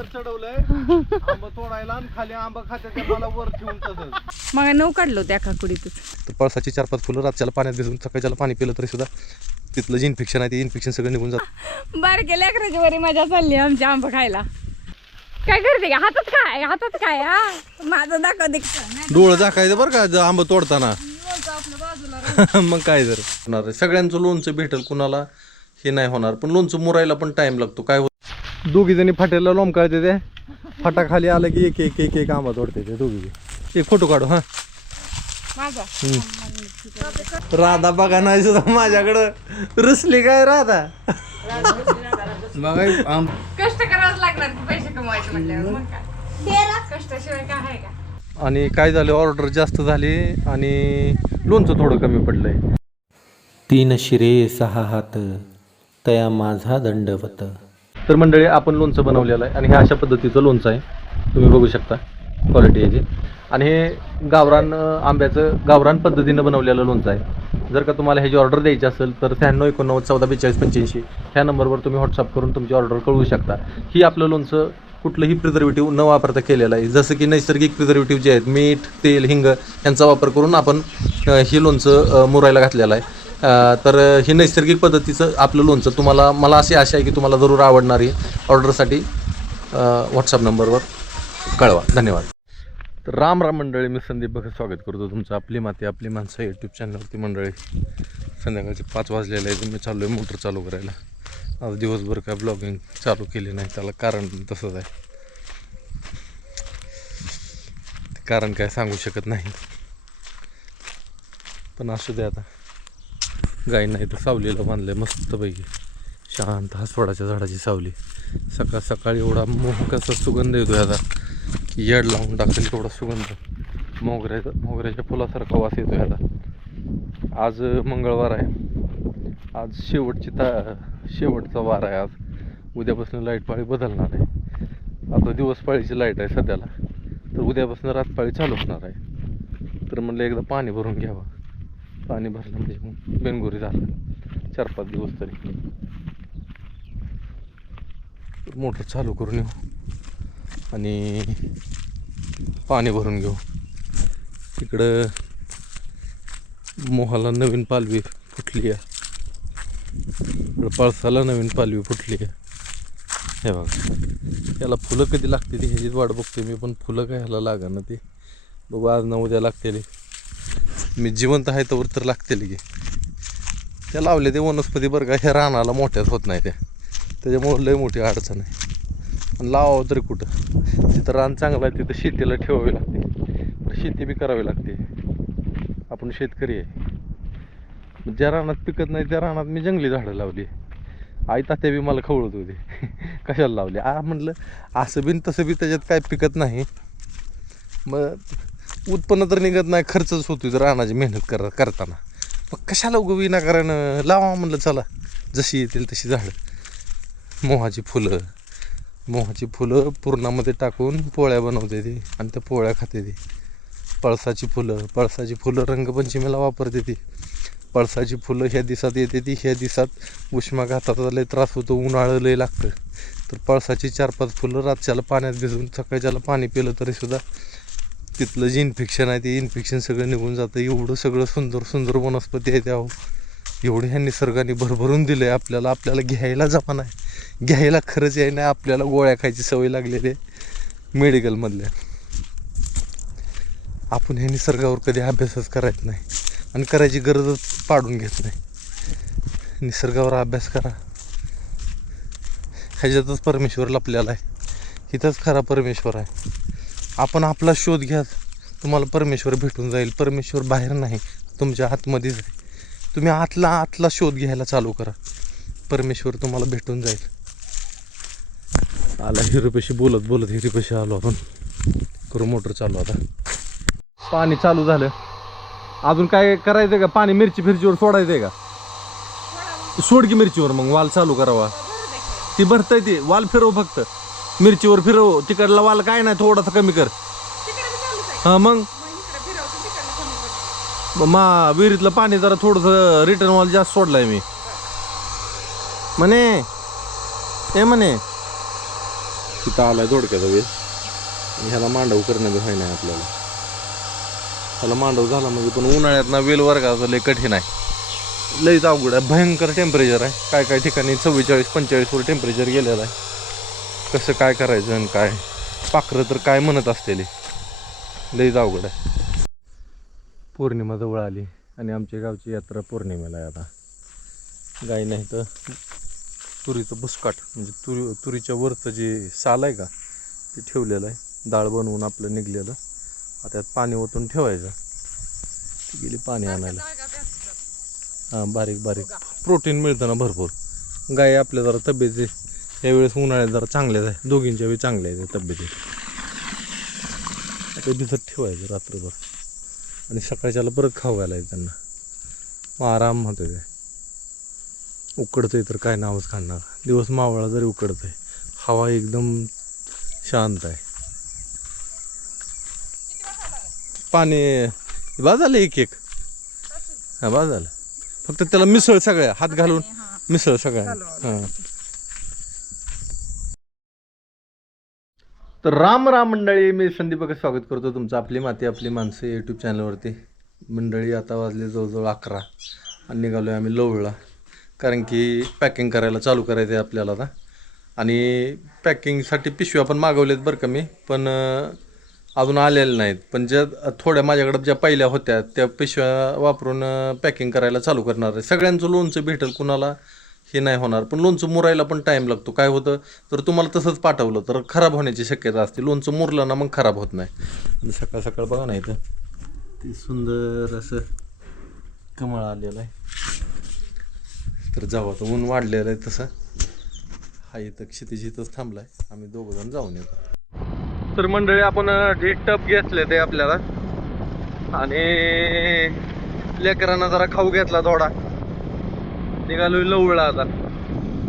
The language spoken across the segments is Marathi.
वर चढवलंय आंबा तोडायला आणि खाली आंबा खात्याच्या मला वर ठेवून तसंच मग नऊ काढलो त्या काकडीतच. तर पळसाची 4-5 फुलं रातच्याला पाण्यात भिजून सकाळच्याला पाणी पिलं तरी सुद्धा तिथलं जे इन्फेक्शन आहे ते इन्फेक्शन सगळं निघून जातं. बारके लेकराची वरी मजा चालली आमच्या आंबा खायला. काय करते का हातात काय हा माझं दाखव दे. डोळं दाखायचं बरं का आंबा तोडताना. मग काय जर होणार सगळ्यांचं लोणचं भेटेल कुणाला हे नाही होणार, पण लोणचं मुरायला पण टाइम लागतो. काय होत दोघी जणी फाट्याला लोंबकाळते ते फाटा खाली आलं की एक एक एक एक आंबा तोडते ते दोघी. एक फोटो काढू. हा राधा बघा नाही सुद्धा माझ्याकडं रुसली काय राधा. बघा कष्ट करावंच लागणार की पैसे कमवायचे म्हटल्यावर मग काय कष्टाशिवाय काय आहे का. आणि काय झालं ऑर्डर जास्त झाली आणि लोणचं थोडं कमी पडलंय. 3 शिरे 6 हात तया माझा दंडवत. तर मंडळी आपण लोणचं बनवलेलं आहे आणि हे अशा पद्धतीचं लोणचं आहे. तुम्ही बघू शकता क्वालिटी याची. आणि हे गावरान आंब्याचं गावरान पद्धतीनं बनवलेलं लोणचं आहे. जर का तुम्हाला ह्याची ऑर्डर द्यायची असेल तर 96 89 14 42 85 ह्या नंबरवर तुम्ही व्हॉट्सअप करून तुमची ऑर्डर कळवू शकता. ही आपलं लोणचं कुठलंही प्रिझर्वेटिव्ह न वापरता केलेलं आहे. जसं की नैसर्गिक प्रिझर्वेटिव्ह जे आहेत मीठ तेल हिंग यांचा वापर करून आपण हे लोणचं मुरायला घातलेलं आहे. तर हे नैसर्गिक पद्धतीचं आपलं लोणचं तुम्हाला मला अशी आशा आहे की तुम्हाला जरूर आवडणार आहे. ऑर्डरसाठी व्हॉट्सअप नंबरवर कळवा. धन्यवाद. तर राम राम मंडळी, मी संदीप बघा स्वागत करतो तुमचं आपली माती आपली माणसं यूट्यूब चॅनलवरती. मंडळी संध्याकाळचे 5 वाजलेले आहे. मी चाललो आहे मोटर चालू करायला. आज दिवसभर काय ब्लॉगिंग चालू केली नाही, त्याला कारण तसंच आहे. कारण काय सांगू शकत नाही, पण असू दे आता. गाय नाही तर सावलीला बांधलं आहे मस्तपैकी शांत हसवडाच्या झाडाची सावली. सकाळ सकाळी एवढा मोहकाचा सुगंध येतो आता की येड लावून टाकेल तेवढा सुगंध. मोगऱ्याच्या फुलासारखा वास येतो आता. आज मंगळवार आहे. आज शेवटचा वार आहे आज. उद्यापासून लाईट पाळी बदलणार आहे. आता दिवस पाळीची लाईट आहे सध्याला, तर उद्यापासून रातपाळी चालू होणार आहे. तर म्हणलं एकदा पाणी भरून घ्यावं. पाणी भरलं म्हणजे मग बेनगुरी झालं 4-5 दिवस तरी. मोटर चालू करून येऊ आणि पाणी भरून घेऊ. इकडं मोहाला नवीन पालवी फुटली आहे. इकडं पळसाला नवीन पालवी फुटली आहे. हे बघा, याला फुलं कधी लागते ती ह्याचीच वाट बघते मी, पण फुलं काय ह्याला लागा ना ती. बघू आज ना उद्या लागते. मी जिवंत आहे तोवर तर लागतील की. त्या लावले ते वनस्पती बरं का ह्या रानाला मोठ्याच होत नाही त्या, त्याच्यामुळे लय मोठी अडचण आहे. आणि लावावं तरी कुठं. जिथं रान चांगलं आहे तिथं शेतीला ठेवावी लागते, शेती बी करावी लागते. आपण शेतकरी आहे. ज्या रानात पिकत नाही त्या रानात मी जंगली झाडं लावली. आई तात्या बी मला खवळत होते कशाला लावली. म्हटलं असं बी तसं बी त्याच्यात काय पिकत नाही, मग उत्पन्न तर निघत नाही, खर्चच होतो जर रानाची मेहनत करताना. मग कशाला उगं विनाकारण लावा म्हणलं. चला जशी येतील तशी झाडं. मोहाची फुलं पुरणामध्ये टाकून पोळ्या बनवते ती आणि त्या पोळ्या खाते ती. पळसाची फुलं रंगपंचमीला वापरते ती. पळसाची फुलं ह्या दिवसात येते ती. ह्या दिवसात उष्माघाताचा लय त्रास होतो, उन्हाळं लय लागतं. तर पळसाची 4-5 फुलं रातच्याला पाण्यात भिजून सकाळच्याला पाणी पिलं तरी सुद्धा तिथलं जे इन्फेक्शन आहे ते इन्फेक्शन सगळं निघून जातं. एवढं सगळं सुंदर वनस्पती आहे त्या. एवढे ह्या निसर्गाने भरभरून दिलं आहे आपल्याला. आपल्याला घ्यायला जमा नाही, घ्यायला खरंच आहे नाही. आपल्याला गोळ्या खायची सवय लागलेली आहे मेडिकलमधल्या. आपण ह्या निसर्गावर कधी अभ्यासच करायचा नाही आणि करायची गरजच पाडून घेत नाही. निसर्गावर अभ्यास करा. ह्याच्यातच परमेश्वर लपलेला आहे. इथंच खरा परमेश्वर आहे. आपण आपला शोध घ्या, तुम्हाला परमेश्वर भेटून जाईल. परमेश्वर बाहेर नाही, तुमच्या आतमध्येच आहे. तुम्ही आतला शोध घ्यायला चालू करा, परमेश्वर तुम्हाला भेटून जाईल. आला हिरोपाशी बोलत हिरोपाशी आलो आपण. करू मोटर चालू. आता पाणी चालू झालं. अजून काय करायचं का? पाणी मिरचीवर सोडायचंय का? सोड की मिरचीवर, मग वाल चालू करावा. ती भरतय ती वाल फिरव, फक्त मिरचीवर फिरव. तिकडला वाल काय नाही, थोडासा कमी कर. हा मग विहिरीतलं पाणी जरा थोडंसं रिटर्न वाल जास्त सोडलाय मी. म्हणे तिथं आलाय दोडक्याचा वेळ आणि ह्याला मांडव करणं बी व्हाय नाही आपल्याला. ह्याला मांडव झाला म्हणजे पण उन्हाळ्यात ना वेल वर्गाचं लय कठीण आहे, लईच अवघड आहे. भयंकर टेम्परेचर आहे, काय काय ठिकाणी 44-45वर टेम्परेचर गेलेलं आहे. कसं काय करायचं आणि काय पाखरं तर काय म्हणत असतेले, लईच अवघड आहे. पौर्णिमा जवळ आली आणि आमच्या गावची यात्रा पौर्णिमेला आहे. आता गाय नाही तर तुरीचं बुसकाट म्हणजे तुरीच्या वरचं जे साल आहे का ते ठेवलेलं आहे, डाळ बनवून आपलं निघलेलं. आता त्यात पाणी ओतून ठेवायचं. ती गेली पाणी आणायला. हां, बारीक बारीक प्रोटीन मिळतं ना भरपूर. गाय आपल्या जरा तब्येती यावेळेस उन्हाळ्यात जरा चांगल्याच आहे, दोघींच्या वेळी चांगल्या आहे तब्येती. आता भिजत ठेवायचं रात्रभर आणि सकाळच्याला परत खाऊ घालायचं त्यांना, मग आराम होतो. ते उकडतंय तर काय नावच काढणार. दिवस मावळा जरी उकडतंय, हवा एकदम शांत आहे. पाणी बा झालं एक हां बा झालं. फक्त त्याला मिसळ सगळ्या हात घालून मिसळ सगळ्या. हां तर राम राम मंडळी, मी संदीप स्वागत करतो तुमचं आपली माती आपली माणसं यूट्यूब चॅनलवरती. मंडळी आता वाजले जवळजवळ 11 आणि निघालो आहे आम्ही लवळला, कारण की पॅकिंग करायला चालू करायचं आहे आपल्याला आता. आणि पॅकिंगसाठी पिशव्या पण मागवल्यात बरं का मी, पण अजून आलेल्या नाहीत. पण ज्या थोड्या माझ्याकडं ज्या पहिल्या होत्या त्या पिशव्या वापरून पॅकिंग करायला चालू करणार आहे. सगळ्यांचं लोणचं भेटेल, कुणाला हे नाही होणार. पण लोणचं मुरायला पण टाईम लागतो. काय होतं तर तुम्हाला तसंच पाठवलं तर खराब होण्याची शक्यता असते. लोणचं मुरलं ना मग खराब होत नाही. आणि सकाळ सकाळ बघा ना इथं ते सुंदर असं कमळ आलेलं आहे. तर जाऊ आता, ऊन वाढलेलं आहे तसं. हा इथं क्षितिज इथंच थांबलाय, आम्ही दोघं जण जाऊन येतो. तर मंडळी आपण टप घेतले ते आपल्याला आणि लेकरांना जरा खाऊ घेतला थोडा. निघालो लवळा. आता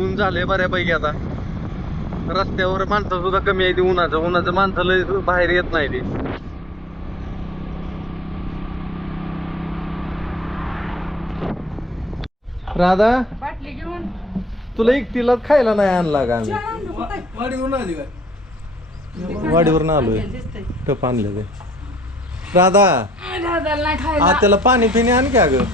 ऊन झाले बऱ्यापैकी. आता रस्त्यावर माणसं सुद्धा कमी आहे. ती उन्हाचं माणसं लय बाहेर येत नाही. ती राधा बाटली घेऊन तुला एकटीला खायला नाही आणला का? आम्ही वाडीवरून आलोय, टप आणले ते. राधा त्याला पाणी पिणे आण की. अगं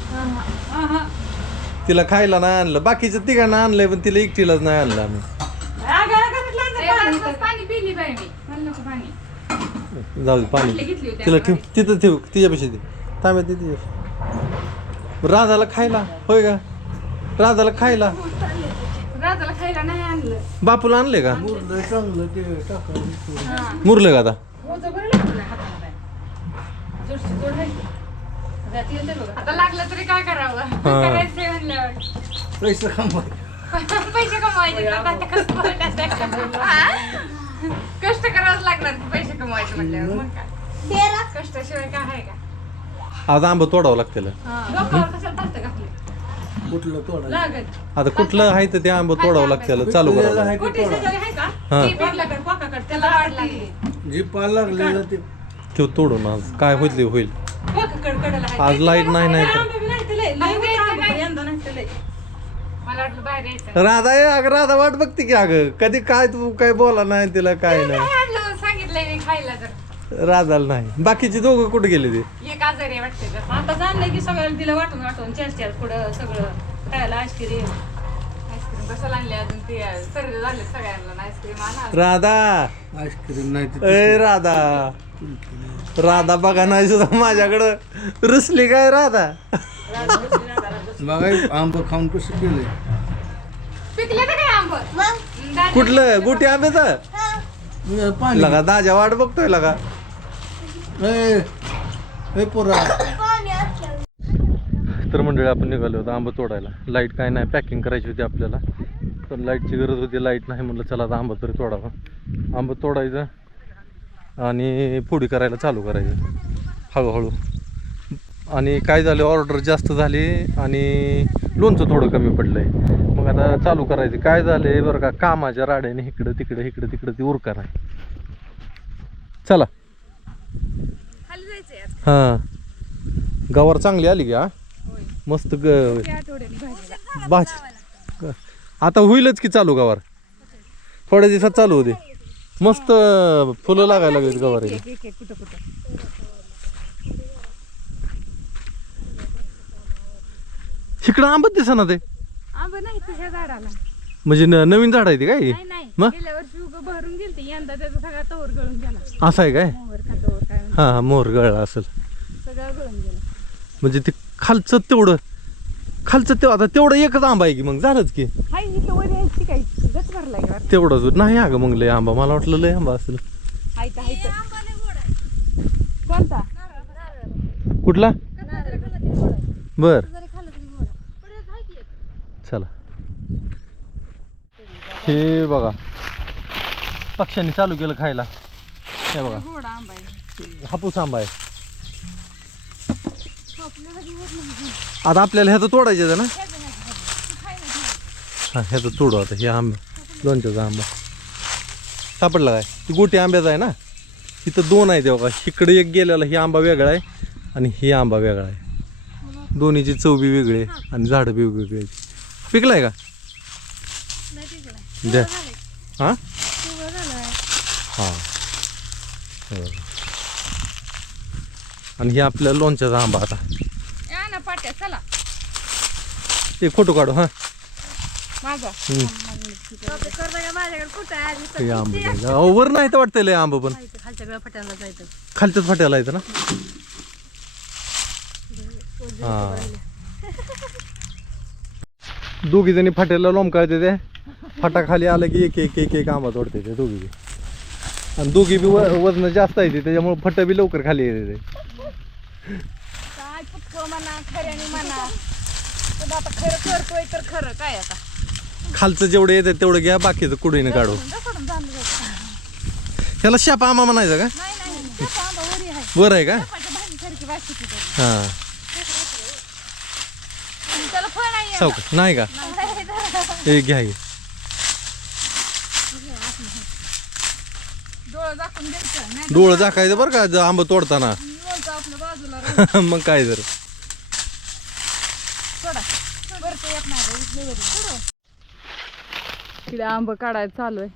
तिला खायला नाही आणलं, बाकीच्या तिघांना आणलंय पण तिला एकटीलाच नाही आणलं आम्ही. जाऊ दे पाणी तिला ठेव, तिथं ठेव, तिच्यापेक्षा ते थांबे ते तिच्या. राधाला खायला होय का? राधाला खायला नाही आणलं. बापूला आणले का? मुरलं का आता? आता लागलं तरी काय करावं? करायचं म्हणल्यावर पैसे कमवायचे. कष्ट करावंच लागणार पैसे कमवायचे म्हणल्यावर. मग काय कष्टाशिवाय काय आहे का? आज आंबा तोडावं लागतं. आता कुठलं आहे तर ते आंबा तोडावं लागतं, चालू करावं. ठेव तोडून, आज काय होईल. आज लाईट नाही तर राधा आहे. अगं राधा वाट बघते की. अगं कधी काय तू काय बोला नाही तिला, काय नाही सांगितलंय खायला. तर राधाला नाही. बाकीचे दोघं कुठे गेले ते? एक आजारी वाटते. आता जाणलंय की सगळ्याला तिला वाटून चार पुढं सगळं खायला. आईस्क्रीम कशाला आणले अजून? ते सर्दी झाले सगळ्यांना. आईस्क्रीम आणा. राधा आईस्क्रीम नाही. ए राधा बघा नाही सुद्धा माझ्याकडं रुसली काय राधा. बघा आंब खाऊन कसं केलंय. पिकले तर काय आंब? कुठलं गुटी आंब्याचं? पाणी लगा दाजा वाट बघतोय लगा. पोरा. तर मंडळी आपण निघालो होतो आंबा तोडायला. लाईट काय नाही, पॅकिंग करायची होती आपल्याला, पण लाईटची गरज होती. लाईट नाही म्हणलं चला आता आंबा तरी तोडावा. आंबा तोडायचं आणि पोडी करायला चालू करायचं हळूहळू. आणि काय झालं, ऑर्डर जास्त झाली आणि लोणचं थोडं कमी पडलंय. मग आता चालू करायचं. काय झालंय बरं का, कामाच्या राड्याने इकडं तिकडं ती उरका नाही. चला हां, गवार चांगली आली का? मस्त भाजी आता होईलच की चालू. गवार थोड्या दिवसात चालू होते. मस्त फुलं लागायला लागलीत गवारीला. एक कुठं कुठं. इकडं आंबत दिसा ना ते, आंबा नाही तुझ्या झाडाला. म्हणजे नवीन झाड आहे ते काय नाही नाही मग? गेल्या वर्षी उगं भरून गेलते, यंदा त्याचा सगळा तोवर गळून गेला. असं आहे काय? मोहर का तोवर काय म्हणतात, हा मोहर गळला असेल. सगळं गळून गेलं. म्हणजे ते खालचं तेवढं आता तेवढं एकच आंबा आहे की मग झालंच की हाय इथं वर यायची काय गच भरलाय का तेवढंच. नाही अगं मग लय आंबा, मला वाटलं लय आंबा असेल. हायत हायत. कोणता? कुठला? बर चला. हे बघा पक्ष्यांनी चालू केलं खायला. हे बघा गोड आंबा आहे. हापूस आंबा आहे. आता आपल्याला ह्याचं तोडायचं आहे ना. हा ह्याचं तोडू आता. हे आंबा लोणच्याचा आंबा सापडला काय? ती गोटी आंब्याचा आहे ना. इथं दोन आहे तेव्हा. इकडे एक गेलेला ही आंबा वेगळा आहे आणि ही आंबा वेगळा आहे. दोन्हीची चव बी वेगळी आहे आणि झाडं बी वेगळी आहे. पिकलाय का? द्या हा हा. आणि हे आपल्या लोणच्याचा आंबा. आता या ना पाट्या चला एक फोटो काढू. हा माझा माझ्याकडे कुठं आहे? हे आंबा वर नाही तर वाटतं लय आंबा पण खालच्या गळ्या पट्याला जायचं. खालच्याच फाट्याला येतं ना. हा दोघी जणी फाट्याला लोंबकाळते ते. फाटा खाली आलं की एक एक एक एक आंबा तोडते ते दोघी बी. आणि दोघी बी वजन जास्त आहे ते, त्याच्यामुळे फट बी लवकर खाली येते ते. काय पुटकं म्हणा खऱ्याने म्हणा पण आता खरं करतोय तर खरं काय आता. खालचं जेवढं येतं तेवढं घ्या, बाकीचं कुडीने काढू. सोडून जाणं जायचं. ह्याला शापा आंबा म्हणायचा का? नाही नाही त्याचा आंबा वरी आहे. वर आहे का? भाजीसारखी वाटते तिथे. हा त्याला फळ नाही सावक नाही का? हे घ्या हे. डोळं दाखवून द्यायचं नाही डोळं झाकायचं बरं का आंबा तोडताना. लोणचं आपल्या बाजूला राहतं. मग काय जर सोडा वरचं येत नाही रे, इथले वरी. सोडा. तिकडे आंबा काढायला चालू आहे.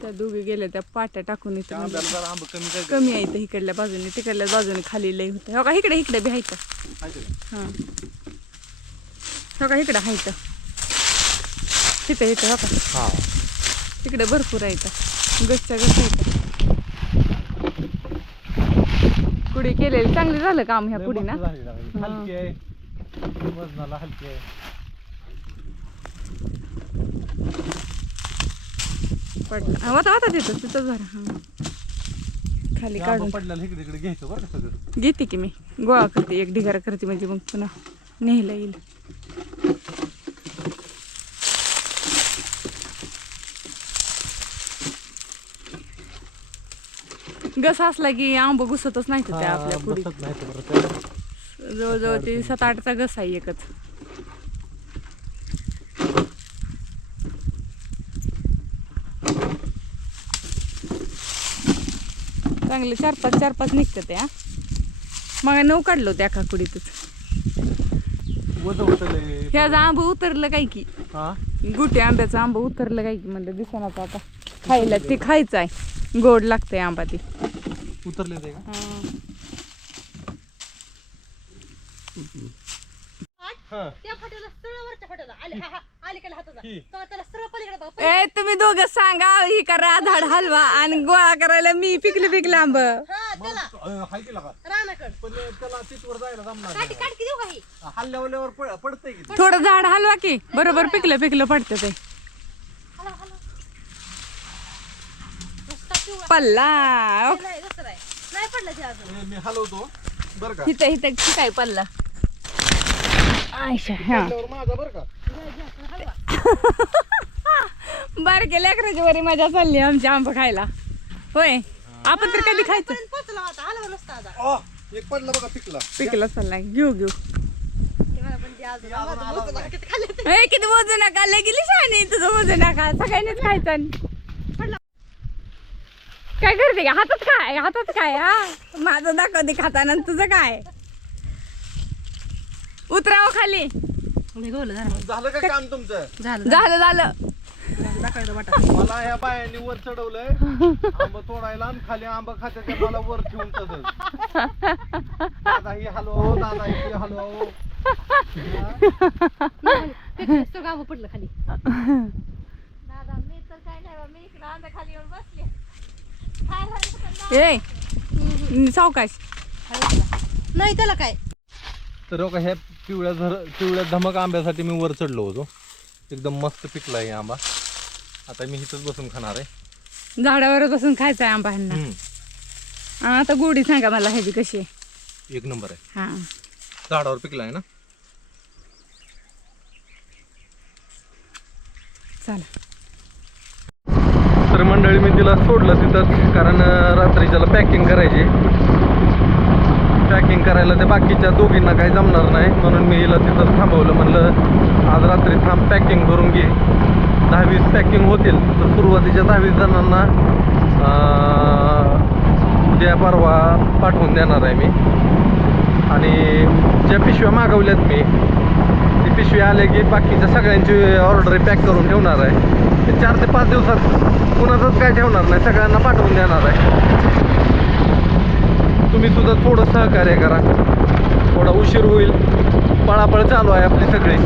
त्या दोघी गेल्या त्या पाट्या टाकून येते. आंब्याला जरा आंबा कमी काय कमी आहे इथं इकडल्या बाजूने, तिकडल्या बाजूने खाली लई होतं. हो का इकडे इकडे बी आहे. हां हो का इकडे आहे इथं. तिथं इथं हो का हा तिकडे भरपूर आहे इथं. गच्च्या गच्च आहे. कुडी केलेली चांगली झालं काम ह्या कुडी ना. हलकी आहे वजनाला हलकी आहे. पडला होता होता तिथं जरा. हां खाली काढून पडल्याला इकडे इकडे घ्यायचं बरं का सगळं. घेते की मी गोळा करते एक ढिगारा करते म्हणजे मग पुन्हा नेहला येईल. घसा असला की आंब घुसतच नाही ते आपल्या पुढे. बसत नाही तर बरं काय. जवळजवळ ते 7-8चा घसा आहे एकच. चांगले 4-5 निघतात त्या. मग 9 काढलो त्या एका कुडीतच. वजन उचललंय. ह्याचं आंब उतरलं काय की हा गुटे आंब्याचं आंब उतरलं काय की म्हणलं दिसणार आता खायला. ते खायचं आहे गोड लागतंय आंबा ते. उतरले ते का? त्या फाट्याला सरळ वरच्या फाट्याला अलीकडे हाताचा तेव्हा त्याला सरळ पलीकडे बघा. ए तुम्ही दोघं सांगा ही करा धाड हलवा आणि गोळा करायला मी पिकलं आंब. हा त्याला हाय केला का? रानाकड पण त्याला तिथवर जायला जमणार काठी काठी देऊ काही नाही. हल्ल्यावर पडतंय की ते. थोडं झाड हलवा की बरोबर पिकलं पडतं ते. हलव हलव रस्ता पिवळा पल्ला नाही रस्ता नाही पडला ते अजून. मी हलवतो बरं का. हिथं काय पल्ला. हल्ल्यावर माझा बरं का. बारके लेकराची वरी मजा चालली आमची आंब खायला. होय आपण तर कधी खायचं. पोचला होता हलव रस्ता आता. एक पडला बघा पिकला. पिकला चालला घेऊ ते मला पण ते अजून माझं मोजून नका किती खाल्ले ते. ए किती मोजू नका लय गेली शाने तुझं मोजू नका सगळ्यांनीच खायचं. काय करते का हातात काय हा माझं दाखवते खाताना तुझं काय. उतराव खाली. झालं का काम तुमचं? झालं दाखवायचा वाटा. मला ह्या बायांनी वर चढवलंय आंब तोडायला आणि खाली आंबा खात्याच्या मला वर ठेवून तसंच. दादा ही हलवाओ, दादा ही हलवाओ. सगळं आंबं पडलं खाली. दादा मी तर काय नाही बा, मी इकडं आंब्या खाली येऊन बसले. ए सावकाश. नाही त्याला काय. तर का ह्या पिवळ्या धमक आंब्यासाठी मी वर चढलो होतो. एकदम मस्त पिकला आहे आंबा. आता मी इथंच बसून खाणार आहे. झाडावर बसून खायचा आहे आंबा ह्यांना. आता गोडी सांगा मला ह्याची कशी आहे. एक नंबर आहे. हा झाडावर पिकला आहे ना. चला. तर मंडळी मी तिला सोडलं तिथंच, कारण रात्रीच्याला पॅकिंग करायची. पॅकिंग करायला त्या बाकीच्या दोघींना काही जमणार नाही, म्हणून मी हिला तिथंच थांबवलं. म्हणलं आज रात्री थांब, पॅकिंग करून घे. 10-20 पॅकिंग होतील. तर सुरुवातीच्या 10-20 जणांना उद्या परवा पाठवून देणार आहे मी. आणि ज्या पिशव्या मागवल्यात मी, ती पिशवी आले की बाकीच्या सगळ्यांची ऑर्डर पॅक करून ठेवणार आहे. ते 4 ते 5 दिवसात कुणाचंच काय ठेवणार नाही, सगळ्यांना पाठवून देणार आहे. तुम्ही सुद्धा थोडं सहकार्य करा. थोडा उशीर होईल, पळापळ चालू आहे आपली सगळी.